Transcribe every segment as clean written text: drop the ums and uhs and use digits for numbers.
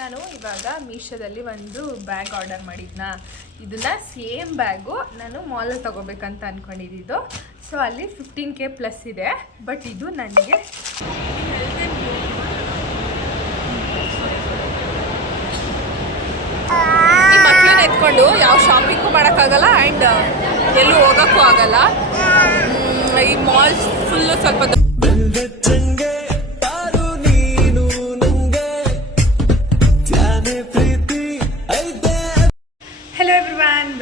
ನಾನು ಇವಾಗ ಮೀಶೋದಲ್ಲಿ ಒಂದು ಬ್ಯಾಗ್ ಆರ್ಡರ್ ಮಾಡಿದ್ನಾ. ಇದನ್ನು ಸೇಮ್ ಬ್ಯಾಗು ನಾನು ಮಾಲಲ್ಲಿ ತೊಗೋಬೇಕಂತ ಅಂದ್ಕೊಂಡಿದ್ದು. ಸೊ ಅಲ್ಲಿ 15K ಪ್ಲಸ್ ಇದೆ. ಬಟ್ ಇದು ನನಗೆ ಈ ಮಕ್ಕಳನ್ನ ಎತ್ಕೊಂಡು ಯಾವ ಶಾಪಿಂಗು ಮಾಡೋಕ್ಕಾಗಲ್ಲ ಆ್ಯಂಡ್ ಎಲ್ಲೂ ಹೋಗೋಕ್ಕೂ ಆಗಲ್ಲ. ಈ ಮಾಲ್ಸ್ ಫುಲ್ಲು ಸ್ವಲ್ಪ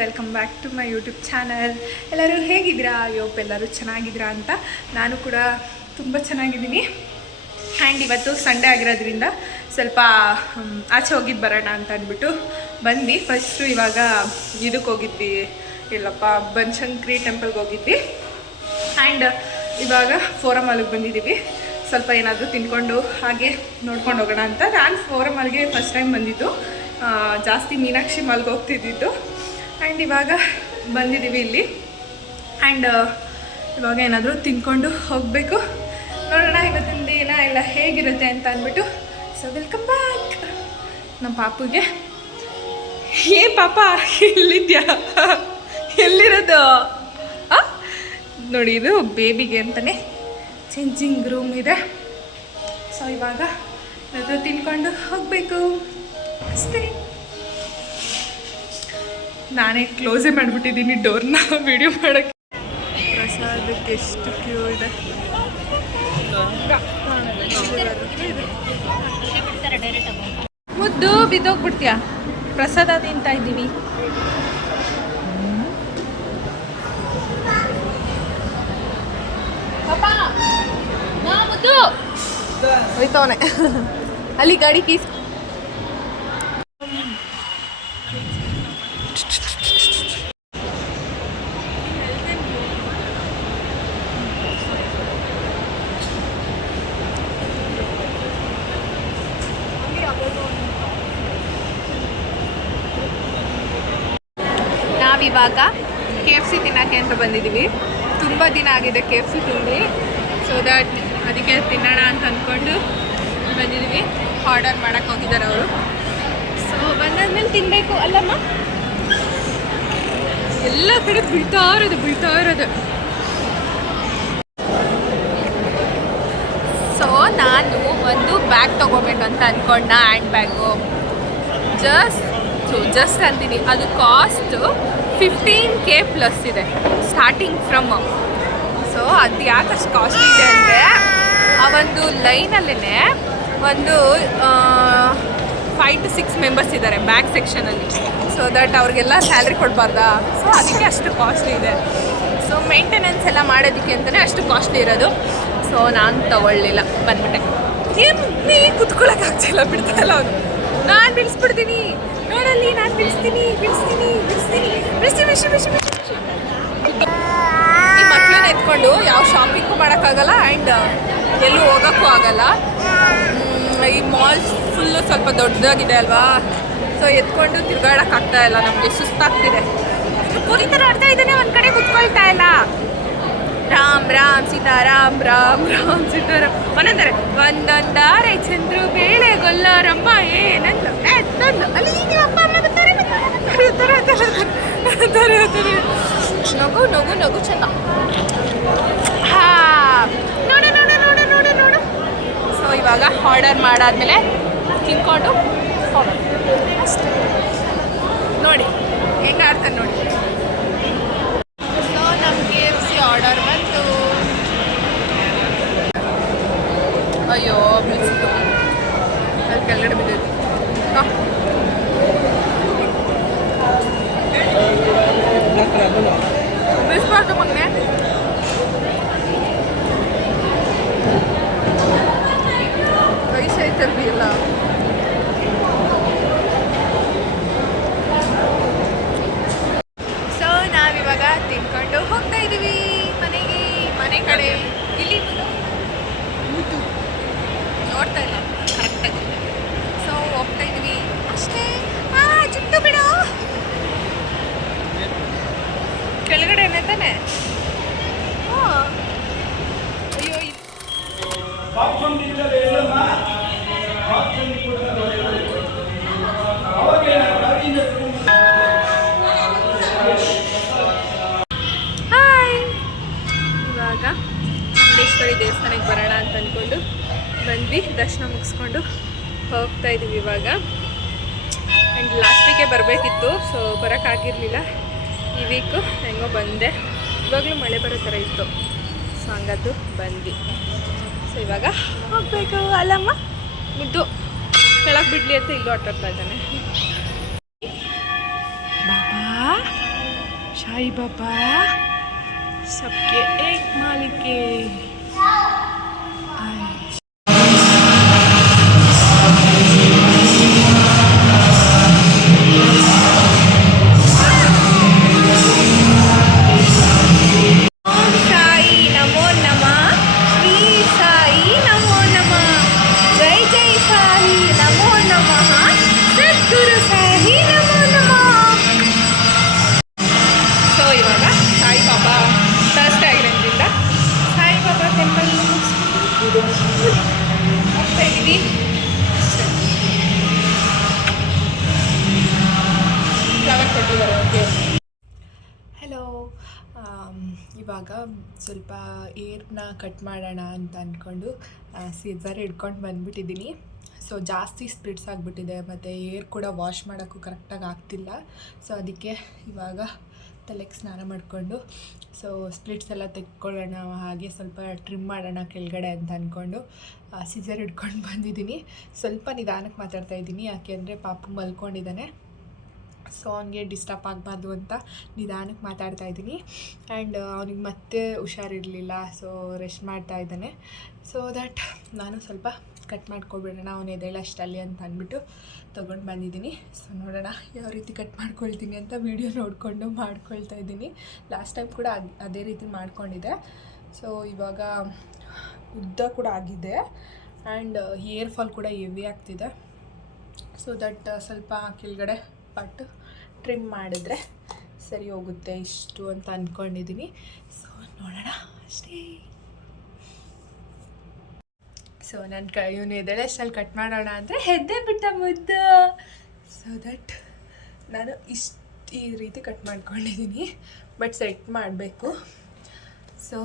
welcome back to my YouTube channel. ಎಲ್ಲರೂ ಹೇಗಿದ್ದೀರಾ? ಎಲ್ಲರೂ ಚೆನ್ನಾಗಿದ್ದೀರಾ ಅಂತ. ನಾನು ಕೂಡ ತುಂಬ ಚೆನ್ನಾಗಿದ್ದೀನಿ. ಆ್ಯಂಡ್ ಇವತ್ತು ಸಂಡೇ ಆಗಿರೋದ್ರಿಂದ ಸ್ವಲ್ಪ ಆಚೆ ಹೋಗಿದ್ದು ಬರೋಣ ಅಂತ ಅಂದ್ಬಿಟ್ಟು ಬಂದು ಫಸ್ಟು ಇವಾಗ ಇದಕ್ಕೆ ಹೋಗಿದ್ವಿ, ಇಲ್ಲಪ್ಪ ಬನಶಂಕರಿ ಟೆಂಪಲ್ಗೆ ಹೋಗಿದ್ವಿ. ಆ್ಯಂಡ್ ಇವಾಗ ಫೋರಮ್ ಮಾಲ್ಗೆ ಬಂದಿದ್ದೀವಿ. ಸ್ವಲ್ಪ ಏನಾದರೂ ತಿನ್ಕೊಂಡು ಹಾಗೆ ನೋಡ್ಕೊಂಡು ಹೋಗೋಣ ಅಂತ. ನಾನು ಫೋರಮ್ ಮಾಲ್ಗೆ ಫಸ್ಟ್ ಟೈಮ್ ಬಂದಿದ್ದು, ಜಾಸ್ತಿ ಮೀನಾಕ್ಷಿ ಮಾಲ್ಗೆ ಹೋಗ್ತಿದ್ದಿದ್ದು. ಆ್ಯಂಡ್ ಇವಾಗ ಬಂದಿದ್ದೀವಿ ಇಲ್ಲಿ. ಆ್ಯಂಡ್ ಇವಾಗ ಏನಾದರೂ ತಿನ್ಕೊಂಡು ಹೋಗಬೇಕು. ನೋಡೋಣ ಇವತ್ತಿನ ದಿನ ಎಲ್ಲ ಹೇಗಿರುತ್ತೆ ಅಂತ ಅಂದ್ಬಿಟ್ಟು. So welcome back. ನಮ್ಮ ಪಾಪುಗೆ ಪಾಪ ಎಲ್ಲಿದ್ಯಾ? ಎಲ್ಲಿರೋದು? ನೋಡಿ, ಇದು ಬೇಬಿಗೆ ಅಂತಲೇ ಚೇಂಜಿಂಗ್ ರೂಮ್ ಇದೆ. ಸೊ ಇವಾಗ ಏನಾದರೂ ತಿನ್ಕೊಂಡು ಹೋಗಬೇಕು ಅಷ್ಟೇ. ನಾನೇ ಕ್ಲೋಸೇ ಮಾಡಿಬಿಟ್ಟಿದ್ದೀನಿ ಡೋರ್ನ ವಿಡಿಯೋ ಮಾಡೋಕ್ಕೆ. ಪ್ರಸಾದಕ್ಕೆ ಎಷ್ಟು ಕ್ಯೂ ಇದೆ. ಮುದ್ದು ಬಿದ್ದೋಗ್ಬಿಡ್ತೀಯಾ? ಪ್ರಸಾದ ತಿಂತಾ ಇದ್ದೀವಿ. ಮುದ್ದು ಹೋಯ್ತವನೆ ಅಲ್ಲಿ ಗಾಡಿ ಕೀಸ್. ನಾವಿವಾಗ KFC ತಿನ್ನೋಕ್ಕೆ ಅಂತ ಬಂದಿದ್ದೀವಿ. ತುಂಬ ದಿನ ಆಗಿದೆ KFC ತಿಂದು. ಸೊ ದಟ್ ಅದಕ್ಕೆ ತಿನ್ನೋಣ ಅಂತ ಅಂದ್ಕೊಂಡು ಬಂದಿದ್ದೀವಿ. ಆರ್ಡರ್ ಮಾಡೋಕ್ಕೆ ಹೋಗಿದ್ದಾರೆ ಅವರು. ಸೊ ಬಂದಾದ್ಮೇಲೆ ತಿನ್ನಬೇಕು ಅಲ್ಲಮ್ಮ. ಎಲ್ಲ ಕಡೆ ಬೀಳ್ತಾ ಇರೋದು. ಸೊ ನಾನು ಒಂದು ಬ್ಯಾಗ್ ತೊಗೋಬೇಕಂತ ಅಂದ್ಕೊಂಡ, ಹ್ಯಾಂಡ್ ಬ್ಯಾಗು. ಜಸ್ಟ್ ಅಂತೀನಿ, ಅದು ಕಾಸ್ಟ್ 15K ಪ್ಲಸ್ ಇದೆ ಸ್ಟಾರ್ಟಿಂಗ್ ಫ್ರಮ್. ಸೊ ಅದು ಯಾಕಷ್ಟು ಕಾಸ್ಟ್ಲಿ ಇದೆ ಅಂದರೆ, ಆ ಒಂದು ಲೈನಲ್ಲೇ ಒಂದು 5 to 6 ಮೆಂಬರ್ಸ್ ಇದ್ದಾರೆ ಬ್ಯಾಗ್ ಸೆಕ್ಷನಲ್ಲಿ. ಸೊ ದಟ್ ಅವ್ರಿಗೆಲ್ಲ ಸ್ಯಾಲ್ರಿ ಕೊಡಬಾರ್ದಾ? ಸೊ ಅದಕ್ಕೆ ಅಷ್ಟು ಕಾಸ್ಟ್ಲಿ ಇದೆ. ಸೊ ಮೇಂಟೆನೆನ್ಸ್ ಎಲ್ಲ ಮಾಡೋದಕ್ಕೆ ಅಂತಲೇ ಅಷ್ಟು ಕಾಸ್ಟ್ಲಿ ಇರೋದು. ಸೊ ನಾನು ತಗೊಳ್ಳಿಲ್ಲ, ಬಂದ್ಬಿಟ್ಟೆ. ನೀ ಕುತ್ಕೊಳ್ಳೋಕೆ ಆಗ್ತಿಲ್ಲ, ಬಿಡ್ತಾಯಿಲ್ಲ ಅವನು. ನಾನು ಬಿಡಿಸ್ಬಿಡ್ತೀನಿ ನೋಡಲ್ಲಿ, ನಾನು ಬಿಡಿಸ್ತೀನಿ. ಈ ಮಕ್ಕಳನ್ನ ಎತ್ಕೊಂಡು ಯಾವ ಶಾಪಿಂಗು ಮಾಡೋಕ್ಕಾಗಲ್ಲ ಆ್ಯಂಡ್ ಎಲ್ಲೂ ಹೋಗೋಕ್ಕೂ ಆಗಲ್ಲ. ಈ ಮಾಲ್ಸ್ ಫುಲ್ಲು ಸ್ವಲ್ಪ ದೊಡ್ಡದಾಗಿದೆ ಅಲ್ವಾ? ಸೊ ಎತ್ಕೊಂಡು ತಿರ್ಗಾಡೋಕ್ಕಾಗ್ತಾ ಇಲ್ಲ, ನಮಗೆ ಸುಸ್ತಾಗ್ತಿದೆ. ಪುರಿ ಥರ ಆಡ್ತಾ ಇದ್ದಾನೆ, ಒಂದು ಕಡೆ ಕುತ್ಕೊಳ್ತಾ ಇಲ್ಲ. ರಾಮ್ ರಾಮ್ ಸೀತಾರಾಮ್, ರಾಮ್ ರಾಮ್ ಸೀತಾರಾಮ್ ಒಂದೊಂದರೆ ಒಂದೊಂದಾರೆ ಚಂದ್ರು ಬೇಳೆ ಗೊಲ್ಲಾರಮ್ಮ ಏನಂತ ಅಲ್ಲಿ ನೀವು ಅಪ್ಪ ಅಮ್ಮ ಬರ್ತಾರೆ. ನಗು ಚಂದ. ನೋಡು. ಸೊ ಇವಾಗ ಆರ್ಡರ್ ಮಾಡಾದ್ಮೇಲೆ ತಿನ್ಕೊಂಡು ಹೋಗೋಣ ಅಷ್ಟೇ. ನೋಡಿ ಹೆಂಗೆ ಆಡ್ತಾನೆ ನೋಡಿ. ಸೊ ನಮ್ಮ KFC ಆರ್ಡರ್ ಬಂತು. ಅಯ್ಯೋ ಬಿಡಿಸಿತು, ಅಲ್ಲಿ ಕೆಳಗಡೆ ಬಿದ್ದೈತಿ. ಬಿಡಿಸ್ಬಾರ್ದು ಮಗನೆ. ವಯಸ್ಸು ಐತಲ್ವಿ ಎಲ್ಲ. ಸೊ ನಾವಿವಾಗ ತಿನ್ಕೊಂಡು ಹೋಗ್ತಾ ಇದ್ದೀವಿ ಮನೆ ಕಡೆ. ಇಲ್ಲಿ ನೋಡ್ತಾ ಇಲ್ಲ ಕರೆಕ್ಟಾಗಿ. ಸೊ ಹೋಗ್ತಾ ಇದ್ದೀವಿ ದರ್ಶನ ಮುಗಿಸ್ಕೊಂಡು ಹೋಗ್ತಾ ಇದ್ದೀವಿ ಇವಾಗ. ಆ್ಯಂಡ್ ಲಾಸ್ಟ್ ವೀಕೆ ಬರಬೇಕಿತ್ತು, ಸೊ ಬರೋಕ್ಕಾಗಿರಲಿಲ್ಲ. ಈ ವೀಕು ಹೆಂಗೋ ಬಂದೆ. ಇವಾಗಲೂ ಮಳೆ ಬರೋ ಥರ ಇತ್ತು, ಸೊ ಹಂಗದ್ದು ಬಂದ್ವಿ. ಸೊ ಇವಾಗ ಹೋಗಬೇಕು. ಅಲ್ಲಮ್ಮ ಮುದ್ದು ಕೆಳಗೆ ಬಿಡಲಿ ಅಂತ ಇಲ್ಲೂ ಆಟಾಡ್ತಾ ಇದ್ದಾನೆ. ಬಾಬಾ ಶಾಯಿ ಬಾಬಾ सबके एक मालिक के. ಹಲೋ, ಇವಾಗ ಸ್ವಲ್ಪ ಏರ್ನ ಕಟ್ ಮಾಡೋಣ ಅಂತ ಅಂದ್ಕೊಂಡು ಸೀಸರ್ ಹಿಡ್ಕೊಂಡು ಬಂದುಬಿಟ್ಟಿದ್ದೀನಿ. ಸೊ ಜಾಸ್ತಿ ಸ್ಪ್ಲಿಟ್ಸ್ ಆಗಿಬಿಟ್ಟಿದೆ, ಮತ್ತು ಏರ್ ಕೂಡ ವಾಶ್ ಮಾಡೋಕ್ಕೂ ಕರೆಕ್ಟಾಗಿ ಆಗ್ತಿಲ್ಲ. ಸೊ ಅದಕ್ಕೆ ಇವಾಗ ತಲೆಗೆ ಸ್ನಾನ ಮಾಡಿಕೊಂಡು ಸೊ ಸ್ಪ್ಲಿಟ್ಸ್ ಎಲ್ಲ ತೆಕ್ಕೊಳ್ಳೋಣ, ಹಾಗೆ ಸ್ವಲ್ಪ ಟ್ರಿಮ್ ಮಾಡೋಣ ಕೆಳಗಡೆ ಅಂತ ಅಂದ್ಕೊಂಡು ಸೀಸರ್ ಹಿಡ್ಕೊಂಡು ಬಂದಿದ್ದೀನಿ. ಸ್ವಲ್ಪ ನಿಧಾನಕ್ಕೆ ಮಾತಾಡ್ತಾಯಿದ್ದೀನಿ, ಯಾಕೆಂದರೆ ಪಾಪು ಮಲ್ಕೊಂಡಿದ್ದಾನೆ. ಸೊ ಅವನಿಗೆ ಡಿಸ್ಟರ್ಬ್ ಆಗಬಾರ್ದು ಅಂತ ನಿಧಾನಕ್ಕೆ ಮಾತಾಡ್ತಾ ಇದ್ದೀನಿ. ಆ್ಯಂಡ್ ಅವನಿಗೆ ಮತ್ತೆ ಹುಷಾರಿರಲಿಲ್ಲ, ಸೊ ರೆಸ್ಟ್ ಮಾಡ್ತಾ ಇದ್ದಾನೆ. ಸೊ ದಟ್ ನಾನು ಸ್ವಲ್ಪ ಕಟ್ ಮಾಡ್ಕೊಬಿಡೋಣ ಅವನು ಎದ್ದೇಳಷ್ಟಲ್ಲಿ ಅಂತ ಅಂದ್ಬಿಟ್ಟು ತೊಗೊಂಡು ಬಂದಿದ್ದೀನಿ. ಸೊ ನೋಡೋಣ ಯಾವ ರೀತಿ ಕಟ್ ಮಾಡ್ಕೊಳ್ತೀನಿ ಅಂತ ವೀಡಿಯೋ ನೋಡಿಕೊಂಡು ಮಾಡ್ಕೊಳ್ತಾ ಇದ್ದೀನಿ. ಲಾಸ್ಟ್ ಟೈಮ್ ಕೂಡ ಅದೇ ರೀತಿ ಮಾಡ್ಕೊಂಡಿದ್ದೆ. ಸೊ ಇವಾಗ ಉದ್ದ ಕೂಡ ಆಗಿದೆ ಆ್ಯಂಡ್ ಹೇರ್ ಫಾಲ್ ಕೂಡ ಹೆವಿ ಆಗ್ತಿದೆ. ಸೊ ದಟ್ ಸ್ವಲ್ಪ ಕೆಳಗಡೆ ಪಟ್ಟು ಟ್ರಿಮ್ ಮಾಡಿದ್ರೆ ಸರಿ ಹೋಗುತ್ತೆ ಇಷ್ಟು ಅಂತ ಅಂದ್ಕೊಂಡಿದ್ದೀನಿ. ಸೊ ನೋಡೋಣ ಅಷ್ಟೇ. ಸೊ ನನ್ನ ಇವನು ಎದ್ದೇಳಷ್ಟಲ್ಲಿ ಕಟ್ ಮಾಡೋಣ ಅಂದರೆ ಹೆದ್ದೆ ಬಿಟ್ಟ ಮುದ್ದು. ಸೊ ದಟ್ ನಾನು ಈ ರೀತಿ ಕಟ್ ಮಾಡ್ಕೊಂಡಿದ್ದೀನಿ, ಬಟ್ ಸೆಟ್ ಮಾಡಬೇಕು. ಸೊ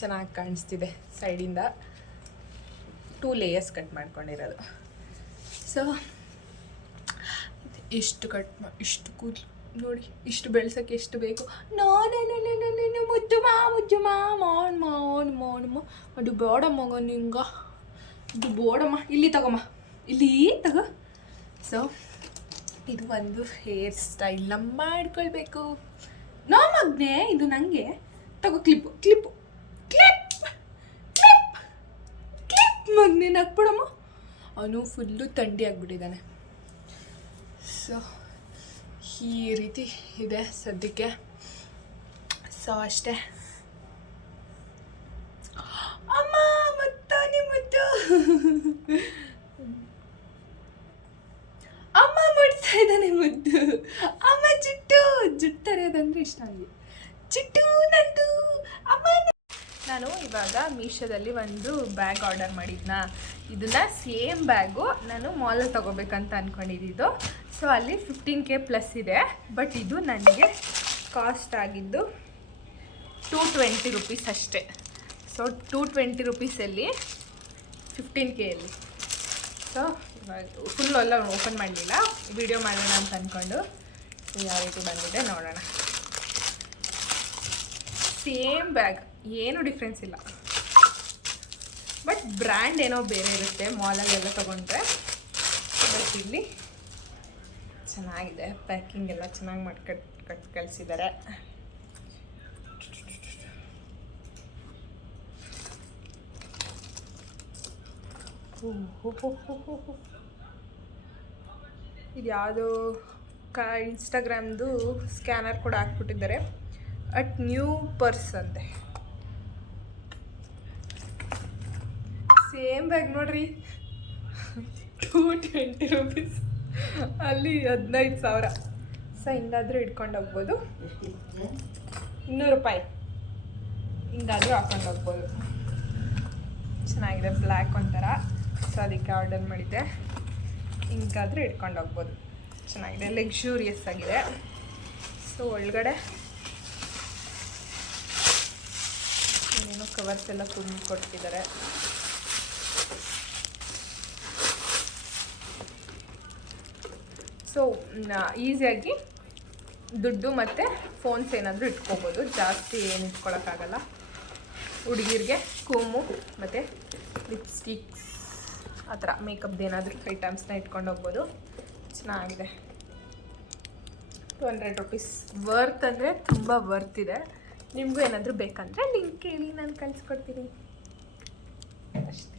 ಚೆನ್ನಾಗಿ ಕಾಣಿಸ್ತಿದೆ ಸೈಡಿಂದ. 2 ಲೇಯರ್ಸ್ ಕಟ್ ಮಾಡ್ಕೊಂಡಿರೋದು. ಸೊ ಎಷ್ಟು ಇಷ್ಟು ಕೂದಲು ನೋಡಿ, ಇಷ್ಟು ಬೆಳ್ಸೋಕ್ಕೆ ಎಷ್ಟು ಬೇಕು. ನಾನು ಮುದ್ದು ಮಾ ಅದು ಬೇಡಮ್ಮ ನಿಂಗ, ಇದು ಬೇಡಮ್ಮ, ಇಲ್ಲಿ ತಗೊಮ್ಮ, ಇಲ್ಲಿ ತಗೋ. ಸೊ ಇದು ಒಂದು ಹೇರ್ ಸ್ಟೈಲ್ನ ಮಾಡ್ಕೊಳ್ಬೇಕು. ನೋ ಮಗ್ನೆ, ಇದು ನನಗೆ ತಗೋ. ಕ್ಲಿಪ್ ಮಗ್ನೆ ನಕ್ಬಿಡಮ್ಮ. ಅವನು ಫುಲ್ಲು ಥಂಡಿ ಆಗಿಬಿಟ್ಟಿದ್ದಾನೆ. ಸೊ ಈ ರೀತಿ ಇದೆ ಸದ್ಯಕ್ಕೆ. ಸೊ ಅಷ್ಟೇ. ಅಮ್ಮ ಮುತ್ತಾನೆ ಮುದ್ದು, ಅಮ್ಮ ಮುಟ್ತಾ ಇದ್ದಾನೆ ಮುದ್ದು. ಅಮ್ಮ ಜುಟ್ಟು ತರೆಯೋದಂದ್ರೆ ಇಷ್ಟ ನನಗೆ. ಜುಟ್ಟು ನಂದು ಅಮ್ಮ. ನಾನು ಇವಾಗ ಮೀಶೋದಲ್ಲಿ ಒಂದು ಬ್ಯಾಗ್ ಆರ್ಡರ್ ಮಾಡಿದ್ನ. ಇದನ್ನು ಸೇಮ್ ಬ್ಯಾಗು ನಾನು ಮಾಲಲ್ಲಿ ತೊಗೋಬೇಕಂತ ಅಂದ್ಕೊಂಡಿದ್ದು. ಸೊ ಅಲ್ಲಿ 15K ಪ್ಲಸ್ ಇದೆ, ಬಟ್ ಇದು ನನಗೆ ಕಾಸ್ಟ್ ಆಗಿದ್ದು 220 ರುಪೀಸ್ ಅಷ್ಟೇ. ಸೊ 220 ರುಪೀಸಲ್ಲಿ 15Kಯಲ್ಲಿ. ಸೊ ಇವಾಗ ಫುಲ್ಲೆಲ್ಲ ಓಪನ್ ಮಾಡಲಿಲ್ಲ, ವಿಡಿಯೋ ಮಾಡೋಣ ಅಂತ ಅಂದ್ಕೊಂಡು. ಸೊ ಯಾವ ರೀತಿ ಬಂದಿದೆ ನೋಡೋಣ. ಸೇಮ್ ಬ್ಯಾಗ್, ಏನೂ ಡಿಫ್ರೆನ್ಸ್ ಇಲ್ಲ, ಬಟ್ ಬ್ರ್ಯಾಂಡ್ ಏನೋ ಬೇರೆ ಇರುತ್ತೆ ಮಾಲಲ್ಲೆಲ್ಲ ತೊಗೊಂಡ್ರೆ. ಬಟ್ ಇಲ್ಲಿ ಚೆನ್ನಾಗಿದೆ, ಪ್ಯಾಕಿಂಗ್ ಎಲ್ಲ ಚೆನ್ನಾಗಿ ಕಟ್ ಕಳಿಸಿದ್ದಾರೆ. ಇದು ಯಾವುದೋ ಇನ್ಸ್ಟಾಗ್ರಾಮ್ದು ಸ್ಕ್ಯಾನರ್ ಕೂಡ ಹಾಕ್ಬಿಟ್ಟಿದ್ದಾರೆ. ಅಟ್ ನ್ಯೂ ಪರ್ಸ್ ಅಂತೆ. ಸೇಮ್ ಬ್ಯಾಗ್ ನೋಡ್ರಿ, 220 ರುಪೀಸ್, ಅಲ್ಲಿ 15,000. ಸೊ ಹಿಂಗಾದರೂ ಇಟ್ಕೊಂಡು ಹೋಗ್ಬೋದು. 200 ರೂಪಾಯಿ ಹಿಂಗಾದರೂ ಹಾಕೊಂಡು ಹೋಗ್ಬೋದು. ಚೆನ್ನಾಗಿದೆ, ಬ್ಲ್ಯಾಕ್ ಒಂಥರ. ಸೊ ಅದಕ್ಕೆ ಆರ್ಡರ್ ಮಾಡಿದ್ದೆ. ಹಿಂಗಾದರೂ ಇಟ್ಕೊಂಡು ಹೋಗ್ಬೋದು. ಚೆನ್ನಾಗಿದೆ, ಲಕ್ಸುರಿಯಸ್ ಆಗಿದೆ. ಸೊ ಒಳಗಡೆ ಏನೇನೋ ಕವರ್ಸ್ ಎಲ್ಲ ತುಂಬ ಕೊಟ್ಟಿದ್ದಾರೆ. ಸೊ ಈಸಿಯಾಗಿ ದುಡ್ಡು ಮತ್ತು ಫೋನ್ಸ್ ಏನಾದರೂ ಇಟ್ಕೋಬೋದು, ಜಾಸ್ತಿ ಏನು ಇಟ್ಕೊಳಕ್ಕಾಗಲ್ಲ. ಹುಡುಗಿರಿಗೆ ಕೂಮು ಮತ್ತು ಲಿಪ್ಸ್ಟಿಕ್ಸ್ ಆ ಥರ ಮೇಕಪ್ದು ಏನಾದರೂ ಐಟಮ್ಸ್ನ ಇಟ್ಕೊಂಡು ಹೋಗ್ಬೋದು. ಚೆನ್ನಾಗಿದೆ. 200 ರುಪೀಸ್ ವರ್ತ್ ಅಂದರೆ ತುಂಬ ವರ್ತ್ ಇದೆ. ನಿಮಗೂ ಏನಾದರೂ ಬೇಕಂದರೆ ಲಿಂಕ್ ಕೇಳಿ ನಾನು ಕಳಿಸ್ಕೊಡ್ತೀನಿ ಅಷ್ಟೇ.